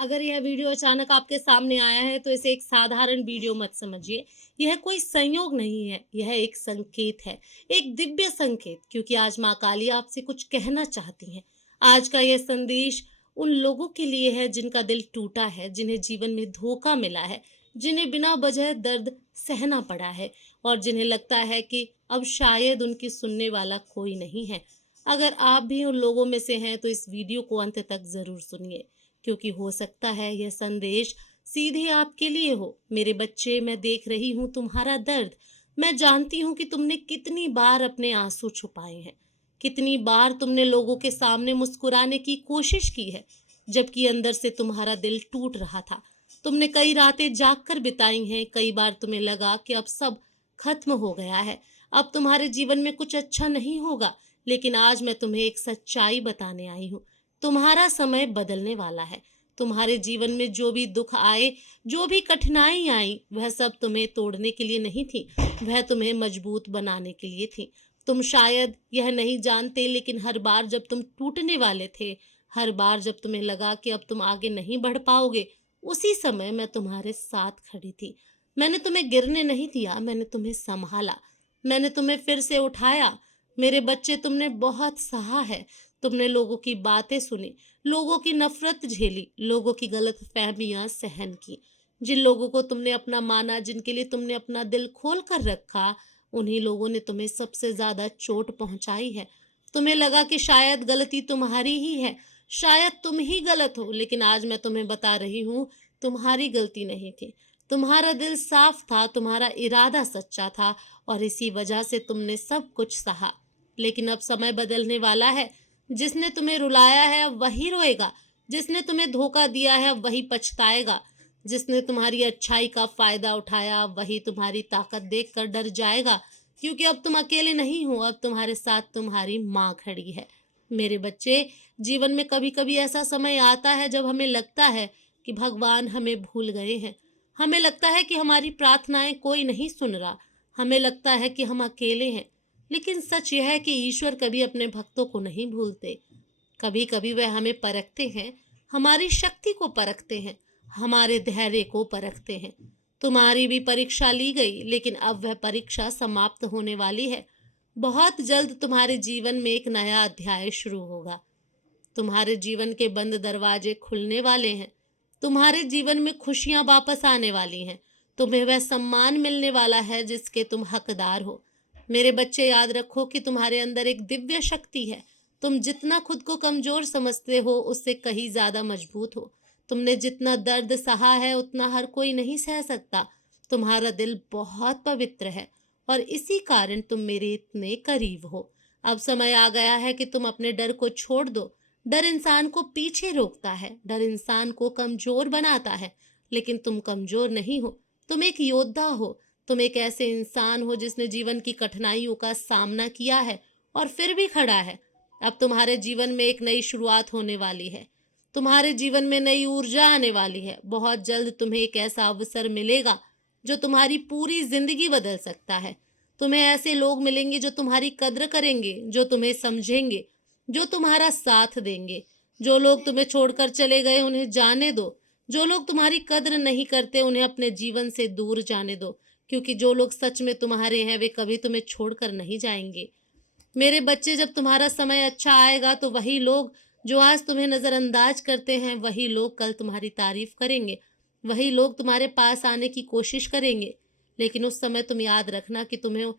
अगर यह वीडियो अचानक आपके सामने आया है तो इसे एक साधारण वीडियो मत समझिए। यह कोई संयोग नहीं है, यह एक संकेत है, एक दिव्य संकेत, क्योंकि आज माँ काली आपसे कुछ कहना चाहती हैं। आज का यह संदेश उन लोगों के लिए है जिनका दिल टूटा है, जिन्हें जीवन में धोखा मिला है, जिन्हें बिना वजह दर्द सहना पड़ा है और जिन्हें लगता है कि अब शायद उनकी सुनने वाला कोई नहीं है। अगर आप भी उन लोगों में से हैं तो इस वीडियो को अंत तक जरूर सुनिए, क्योंकि हो सकता है यह संदेश सीधे आपके लिए हो। मेरे बच्चे, मैं देख रही हूँ तुम्हारा दर्द। मैं जानती हूँ कि तुमने कितनी बार अपने आंसू छुपाए हैं, कितनी बार तुमने लोगों के सामने मुस्कुराने की कोशिश की है, जबकि अंदर से तुम्हारा दिल टूट रहा था। तुमने कई रातें जागकर बिताई हैं, कई बार तुम्हें लगा कि अब सब खत्म हो गया है, अब तुम्हारे जीवन में कुछ अच्छा नहीं होगा। लेकिन आज मैं तुम्हें एक सच्चाई बताने आई हूँ। तुम्हारा समय बदलने वाला है। तुम्हारे जीवन में जो भी दुख आए, जो भी कठिनाई आई, वह सब तुम्हें तोड़ने के लिए नहीं थी, वह तुम्हें मजबूत बनाने के लिए थी। तुम शायद यह नहीं जानते, लेकिन हर बार जब तुम टूटने वाले थे, हर बार जब तुम्हें लगा कि अब तुम आगे नहीं बढ़ पाओगे, उसी समय मैं तुम्हारे साथ खड़ी थी। मैंने तुम्हें गिरने नहीं दिया, मैंने तुम्हें संभाला, मैंने तुम्हें फिर से उठाया। मेरे बच्चे, तुमने बहुत सहा है। तुमने लोगों की बातें सुनी, लोगों की नफरत झेली, लोगों की गलतफहमियां सहन की। जिन लोगों को तुमने अपना माना, जिनके लिए तुमने अपना दिल खोल कर रखा, उन्हीं लोगों ने तुम्हें सबसे ज्यादा चोट पहुंचाई है। तुम्हें लगा कि शायद गलती तुम्हारी ही है, शायद तुम ही गलत हो, लेकिन आज मैं तुम्हें बता रही हूँ, तुम्हारी गलती नहीं थी। तुम्हारा दिल साफ था, तुम्हारा इरादा सच्चा था, और इसी वजह से तुमने सब कुछ सहा। लेकिन अब समय बदलने वाला है। जिसने तुम्हें रुलाया है अब वही रोएगा, जिसने तुम्हें धोखा दिया है अब वही पछताएगा, जिसने तुम्हारी अच्छाई का फायदा उठाया अब वही तुम्हारी ताकत देखकर डर जाएगा, क्योंकि अब तुम अकेले नहीं हो, अब तुम्हारे साथ तुम्हारी माँ खड़ी है। मेरे बच्चे, जीवन में कभी कभी ऐसा समय आता है जब हमें लगता है कि भगवान हमें भूल गए हैं। हमें लगता है कि हमारी प्रार्थनाएं कोई नहीं सुन रहा, हमें लगता है कि हम अकेले हैं। लेकिन सच यह है कि ईश्वर कभी अपने भक्तों को नहीं भूलते। कभी कभी वह हमें परखते हैं, हमारी शक्ति को परखते हैं, हमारे धैर्य को परखते हैं। तुम्हारी भी परीक्षा ली गई, लेकिन अब वह परीक्षा समाप्त होने वाली है। बहुत जल्द तुम्हारे जीवन में एक नया अध्याय शुरू होगा। तुम्हारे जीवन के बंद दरवाजे खुलने वाले हैं। तुम्हारे जीवन में खुशियां वापस आने वाली हैं। तुम्हें वह सम्मान मिलने वाला है जिसके तुम हकदार हो। मेरे बच्चे, याद रखो कि तुम्हारे अंदर एक दिव्य शक्ति है। तुम जितना खुद को कमजोर समझते हो, उससे कहीं ज्यादा मजबूत हो। तुमने जितना दर्द सहा है उतना हर कोई नहीं सह सकता। तुम्हारा दिल बहुत पवित्र है, और इसी कारण तुम मेरे इतने करीब हो। अब समय आ गया है कि तुम अपने डर को छोड़ दो। डर इंसान को पीछे रोकता है, डर इंसान को कमजोर बनाता है, लेकिन तुम कमजोर नहीं हो। तुम एक योद्धा हो। तुम एक ऐसे इंसान हो जिसने जीवन की कठिनाइयों का सामना किया है और फिर भी खड़ा है। अब तुम्हारे जीवन में एक नई शुरुआत होने वाली है। तुम्हारे जीवन में नई ऊर्जा आने वाली है। बहुत जल्द तुम्हें एक ऐसा अवसर मिलेगा जो तुम्हारी पूरी जिंदगी बदल सकता है। तुम्हें ऐसे लोग मिलेंगे जो तुम्हारी कद्र करेंगे, जो तुम्हें समझेंगे, जो तुम्हारा साथ देंगे। जो लोग तुम्हें छोड़कर चले गए उन्हें जाने दो। जो लोग तुम्हारी कद्र नहीं करते उन्हें अपने जीवन से दूर जाने दो, क्योंकि जो लोग सच में तुम्हारे हैं वे कभी तुम्हें छोड़कर नहीं जाएंगे। मेरे बच्चे, जब तुम्हारा समय अच्छा आएगा तो वही लोग जो आज तुम्हें नजरअंदाज करते हैं, वही लोग कल तुम्हारी तारीफ करेंगे, वही लोग तुम्हारे पास आने की कोशिश करेंगे। लेकिन उस समय तुम याद रखना कि तुम्हें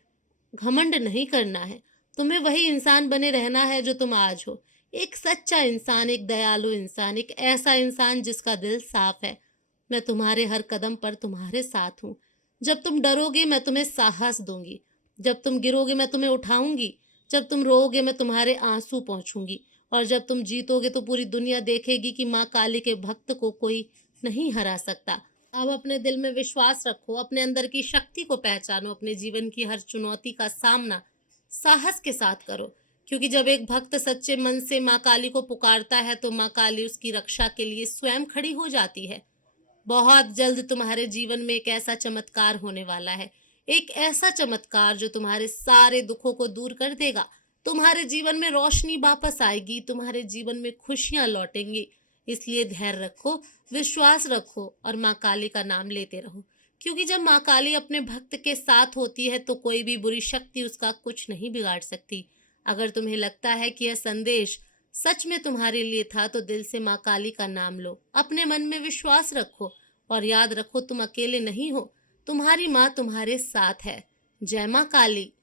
घमंड नहीं करना है। तुम्हें वही इंसान बने रहना है जो तुम आज हो। एक सच्चा इंसान, एक दयालु इंसान, एक ऐसा इंसान जिसका दिल साफ है। मैं तुम्हारे हर कदम पर तुम्हारे साथ हूँ। जब तुम डरोगे मैं तुम्हें साहस दूंगी, जब तुम गिरोगे मैं तुम्हें उठाऊंगी, जब तुम रोओगे मैं तुम्हारे आंसू पहुंचूंगी, और जब तुम जीतोगे तो पूरी दुनिया देखेगी कि माँ काली के भक्त को कोई नहीं हरा सकता। अब अपने दिल में विश्वास रखो, अपने अंदर की शक्ति को पहचानो, अपने जीवन की हर चुनौती का सामना साहस के साथ करो। क्योंकि जब एक भक्त सच्चे मन से माँ काली को पुकारता है तो माँ काली उसकी रक्षा के लिए स्वयं खड़ी हो जाती है। बहुत जल्द तुम्हारे जीवन में एक ऐसा चमत्कार होने वाला है, एक ऐसा चमत्कार जो तुम्हारे सारे दुखों को दूर कर देगा। तुम्हारे जीवन में रोशनी वापस आएगी, तुम्हारे जीवन में खुशियां लौटेंगी। इसलिए धैर्य रखो, विश्वास रखो और माँ काली का नाम लेते रहो, क्योंकि जब माँ काली अपने भक्त के साथ होती है तो कोई भी बुरी शक्ति उसका कुछ नहीं बिगाड़ सकती। अगर तुम्हें लगता है कि यह संदेश सच में तुम्हारे लिए था तो दिल से माँ काली का नाम लो, अपने मन में विश्वास रखो और याद रखो तुम अकेले नहीं हो, तुम्हारी माँ तुम्हारे साथ है। जय माँ काली।